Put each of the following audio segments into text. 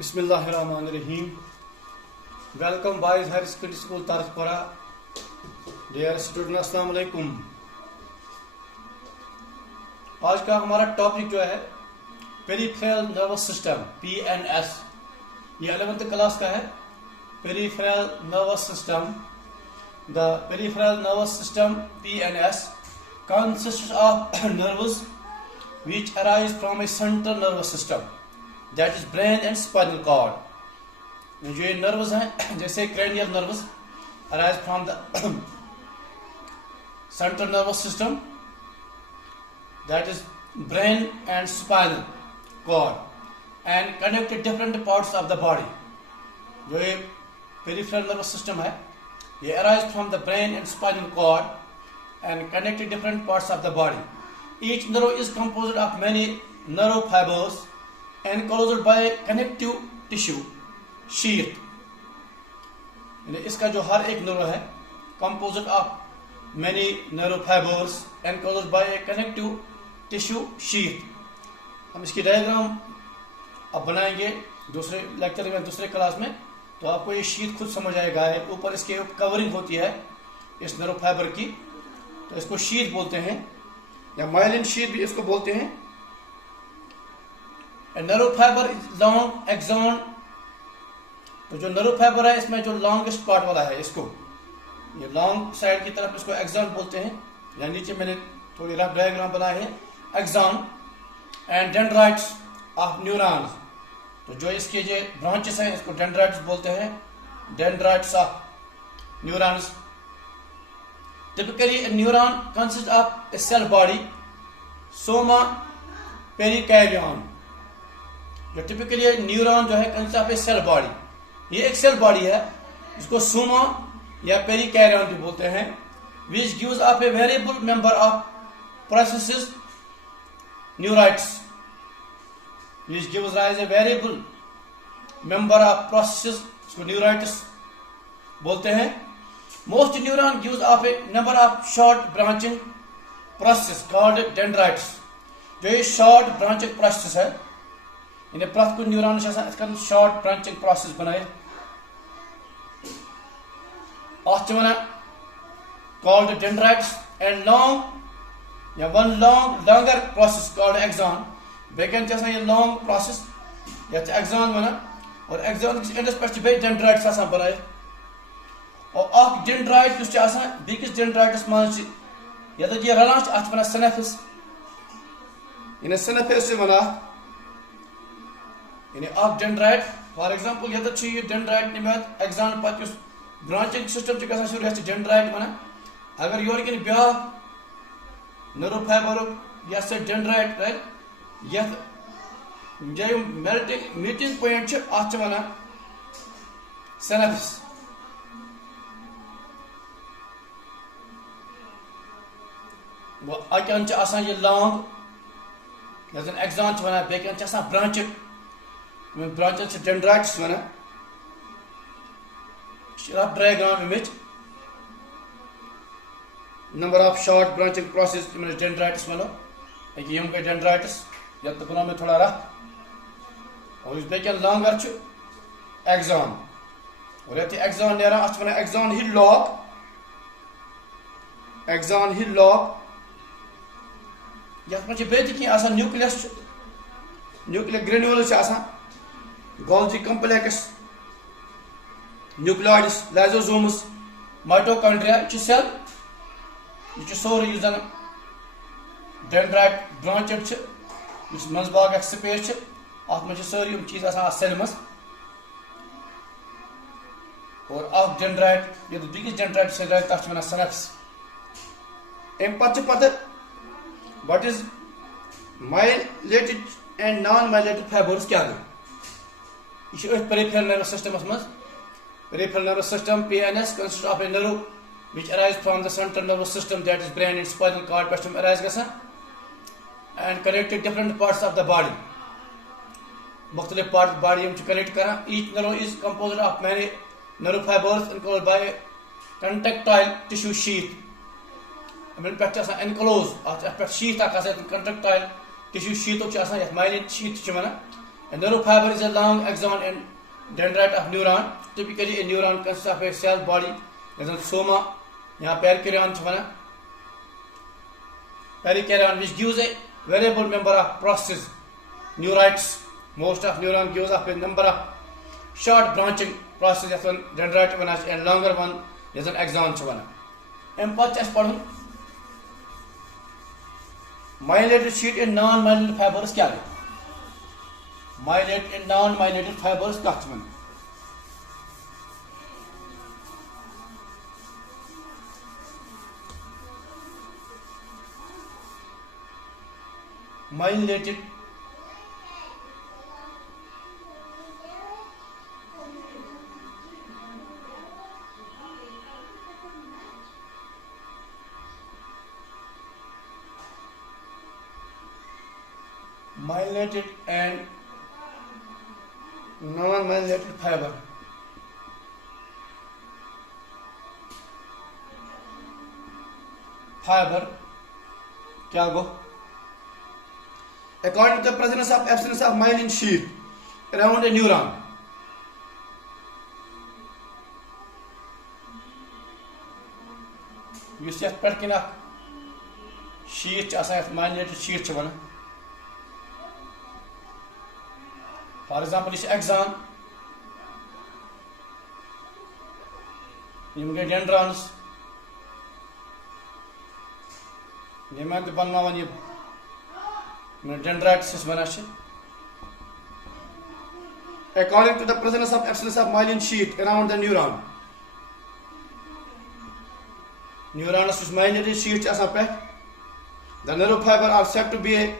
Bismillahirrahmanirrahim. Welcome boys higher secondary school Tarspara. Dear students, अस्सलाम वालेकुम. आज का हमारा टॉपिक जो है पेरिफेरल नर्वस सिस्टम PNS. ये 11th क्लास का है. Peripheral nervous system. The peripheral nervous system PNS consists of nerves which arise from a central nervous system. That is brain and spinal cord. जो ये nerves हैं जैसे cranial nerves arise from the central nervous system, that is brain and spinal cord, and connect different parts of the body. जो ये peripheral nervous system है ये arise from the brain and spinal cord and connect different parts of the body. Each nerve is composed of many nerve fibers enclosed by a connective tissue sheath. इसका जो हर एक nerve है composed of many nerve fibers enclosed by a connective tissue sheath. हम इसकी diagram अब बनाएंगे दूसरे lecture में, दूसरे क्लास में, तो आपको ये शीट खुद समझ आएगा. ऊपर इसके कवरिंग होती है इस नर्व फाइबर की, तो इसको शीट बोलते हैं या माइलिन शीट भी इसको बोलते हैं. Nerve fibre long axon. तो जो नर्व फाइबर है इसमें जो लॉन्गेस्ट पार्ट वाला है इसको ये लॉन्ग साइड की तरफ इसको एक्सॉन बोलते हैं. या नीचे मैंने थोड़ी रफ डायग्राम बनाया है. Axon and dendrites of neurons. तो जो इसके जो ब्रांचेस हैं इसको डेंड्राइट्स बोलते हैं. Dendrites of neurons. Typically neuron consist of a cell body soma pericardium. जो टिपिकली न्यूरॉन जो है consist of a cell body, ये एक सेल बॉडी है, इसको सोमा या पेरिकार्डियम भी बोलते हैं. Which gives off a variable member of processes neurites. which gives rise a variable member of processes, इसको न्यूराइट्स बोलते हैं. Most neuron gives off a number of short branching processes called dendrites. जो ये short branching process है, इन्हें प्रत्येक को neuron से short branching process बनाए. अथ called dendrites and long या one longer process called axon. बेकन ये लॉन्ग प्रोसेस या एक्सॉन वन, और एक्सॉन एंडस पे डेंड्राइट्स बनाए. और डेंड्राइट बीस डेंड्राइटस मज ये रलान अत वन सिनेफिस. सिनेफिस वन डेंड्राइट. फॉर एग्जांपल ये डेंड्राइट निम्त एक्सॉन पे ब्रांचिंग सिस्टम शुरू ये डेंड्राइट वन. अगर योर किन ब्या नर्व फाइबर ये डेंड्राइट जो मीटिंग पॉइंट अत वन सिनेप्स. अकन ये लॉन्ग यन एक्सॉन वन, बेकन ब्रांचिंग ब्रांचन डेंड्राइट्स वन. Diagram अमिच number of short branching process dendrites वनो. यम गई डेंड्राइट्स या तो बना में थोड़ा रख, और इस बेकन लॉन्गर एक्सॉन. और ये एक्सॉन नेरा अत वन एक्सॉन हिलॉक. एक्सॉन हिलॉक यथ मे बे nucleus nuclear granules Golgi complex nucleoids lysosomes mitochondria. Cell यह सोरे जन डेंड्राइट ब्रांचड मजबाग स्पेस अत मे सारी चीज सेल मज. और डेंड्राइट ये बीस डेंड्राइट सेल तथ वन सिनेप्स. अम पे what is माइलेटेड and non माइलेटेड fibres क्या गई. यह पेरिफेरल नर्वस सिस्टम मज. Peripheral nervous system PNS consist of a nerve which arise from the central nervous system, that is brain and spinal cord पे arise गसान and connected different parts of the body. मुख्तलिफ part body हम connect करा. each nerve is composed of many nerve fibers enclosed by a contractile tissue sheath. पे enclosed अत पे sheath contractile tissue sheath myelin sheath one. A nerve fiber is a long axon and dendrite of neuron. Typically, a neuron consists of a cell body, as in soma, perikaryon, which gives a variable number of processes. Neurites, most of neuron gives up a number of short branching processes, as one dendrite and longer one as an axon. Myelinated sheet and non-myelinated fibers क्या है? Myelinated and non-myelinated fibers कहाँ हैं? Myelinated myelinated and non-myelinated fiber. Fiber क्या go? According to the presence of absence of myelin sheath around a neuron. Yus yat per kina sheath asan myelinated sheath चवना. For example, this axon, you get dendrons, you make the banana you dendrites. According to the presence of absence of myelin sheath around the neuron. Neurons with myelinated sheaths as a pet. The nerve fiber are said to be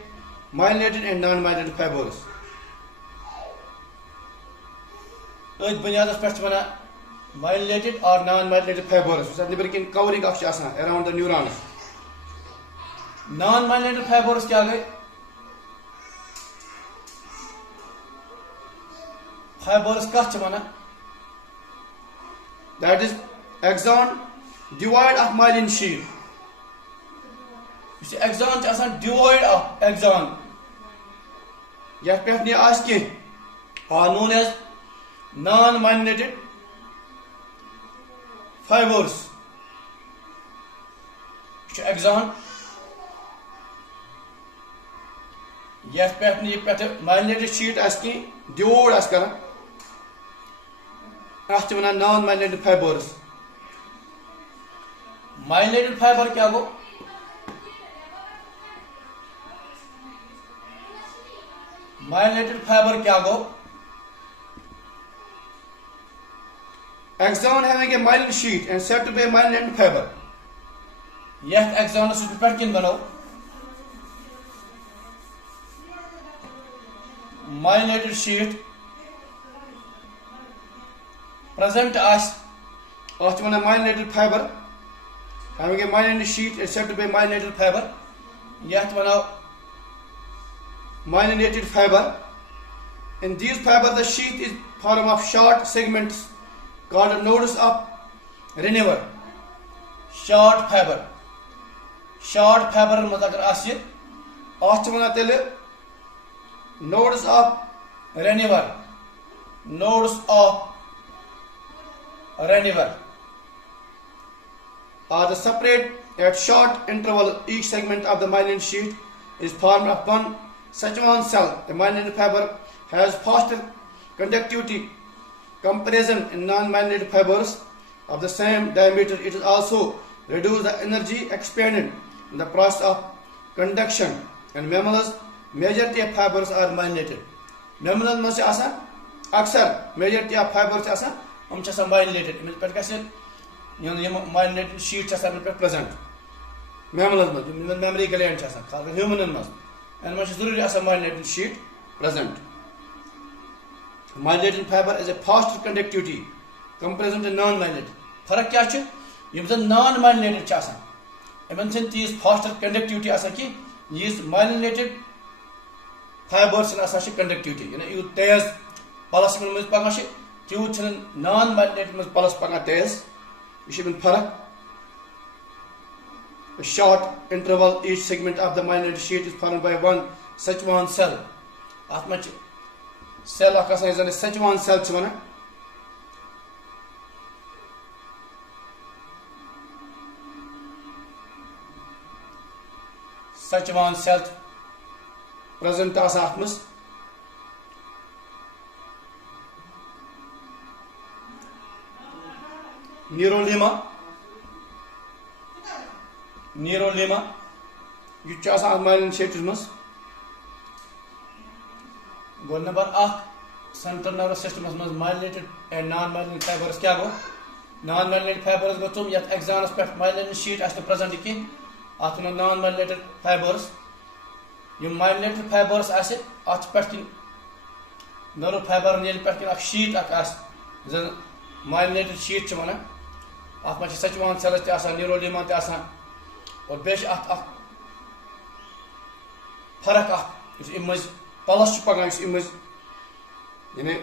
myelinated and non-myelinated fibers. Myelinated or non-myelinated fibers, which are the covering of around the neurons. Non-myelinated fibers क्या गए? Fibers क्या? That is axon devoid of myelin sheath. You see, axon is devoid of axon. Yet pe are known as non-myelinated fibers. Axon. Yes, myelinated sheath asking devoid askara. After non-myelinated fibers. Myelinated fiber क्या हो? Myelinated fiber क्या हो? Axon having a myelin sheath and said to be a myelinated fiber. Yes, axon is perkin bano. Myelinated sheath present as after a myelinated fiber having a myelinated sheath is said to be a myelinated fiber. Yet one of myelinated fiber. In these fibers, the sheath is form of short segments called nodes of Renever. Short fiber. Short fiber मतलब आसिए आस्टमना तेले nodes of Renever. Nodes of Renever are the separate at short interval. Each segment of the myelin sheath is formed of one such one cell. The myelin fiber has faster conductivity comparison in non-myelinated fibers of the same diameter. It is also reduce the energy expended in the process of conduction. And mammals, majority of fibers are myelinated. Mammals में से आसा अक्सर majority of fibers आसा हम चसा myelinated. इमें पर कैसे ये myelinated sheets आसा में present. Mammals में memory gland आसा खाली human में and में जरूरी आसा myelinated sheet present. Myelinated fiber is a faster conductivity comparison to non-myelinated. फर्क क्या है? ये मतलब non-myelinated चासा. इमन से तीस faster conductivity आसा कि ये myelinated fibers से आसा शे conductivity. यानी ये तेज पलस में मुझ पागा शे त्यो चलन non-myelinated मुझ पलस पागा तेज. इसे बिन फर्क. A short interval, each segment of the myelinated sheath is formed by one such one cell. आत्मा सेल आसान सचवान सेल वन सचवान सेल प्रेजेंट अत मज न्यूरोलीमा यह माइलिन शीट्स मज गो नंबर सेंट्रल नर्वस सिस्टम मज myelinated and non myelinated fibres क्या गो non myelinated fibres गो तुम ये एग्जामस पे माइलिन शीट प्रेजेंट कहीं अत वन नॉन माइलिनेटेड फाइबर्स यम माइलिनेटेड फाइबर्स अत पे नर्व फाइबर पे शीट जन माइलिनेटेड शीट वन अत मे सचवान सेल्स न्यूरोलीमा और बे फर्क अम पलस पकान अम यानी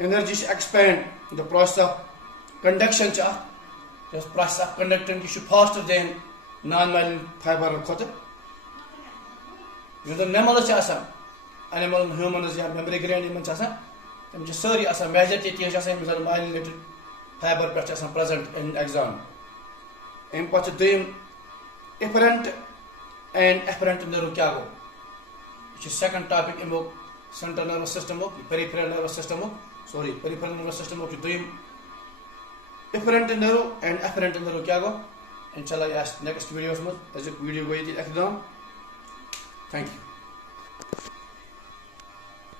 energy expand the process of conduction process of conducting यह faster than non myelin fibre खुद मेमल्स एनिमल ह्यूमन्स या मेमरी ग्लैंड तम सारी मेजर माइलिनेटेड फाइबर पे प्रेजेंट इन एग्जाम अम पे दुम इफरेंट एंड एफरेंट नर्व क्या गो यह सेकंड टॉपिक अमो central nervous system peripheral nervous system peripheral nervous system दुम efferent nerve and afferent nerve क्या गो इंशाल्लाह नेक्स्ट वीडियो मज वीडियो गो ये थैंक यू